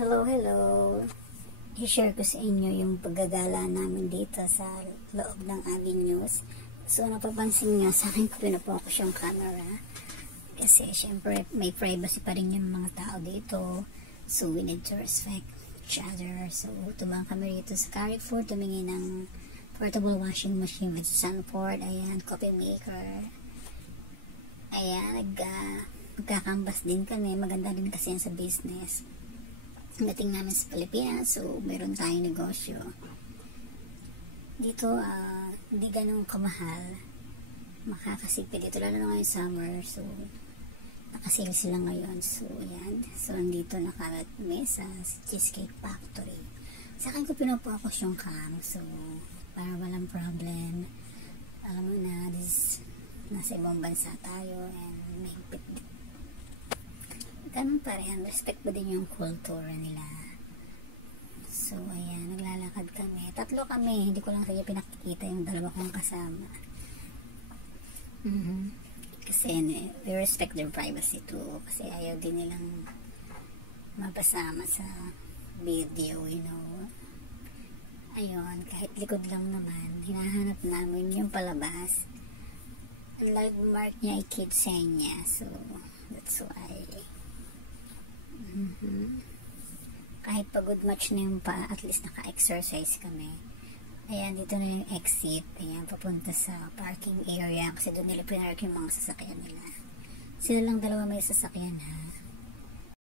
Hello, hello. I-share ko sa inyo yung paggagala namin dito sa loob ng avenues. So, napapansin nyo, sa akin ko pinapokus yung camera. Kasi, syempre, may privacy pa rin yung mga tao dito. So, we need to respect each other. So, tumang kami rito sa Carrefour, tumingin ng portable washing machine with Sunford. Ayan, coffee maker. Ayan, magkakambas din kami. Maganda din kasi yan sa business. Dating namin sa Pilipinas, so meron tayong negosyo. Dito, hindi ganun kamahal. Makakasipi dito, lalo na ngayon summer. So, nakasale sila ngayon. So, ayan. So, nandito na kami sa Cheesecake Factory. Sa akin ko pinapokus yung cam. So, para walang problem. Alam mo na, nasa ibang bansa tayo and may ganun pa rin, respect ba din yung kultura nila. So, ayan, naglalakad kami. 3 kami, hindi ko lang sige pinakikita yung 2 kong kasama. Kasi, we respect their privacy too. Kasi ayaw din nilang mapasama sa video, you know. Ayun, kahit likod lang naman, hinahanap namin yung palabas. Ang landmark niya ay Kidsenia. So, that's why kahit pagod much na yung pa, at least naka-exercise kami. Ayan, dito na yung exit. Ayan, papunta sa parking area kasi doon nila pinark yung mga sasakyan nila. Sila lang 2 may sasakyan ha.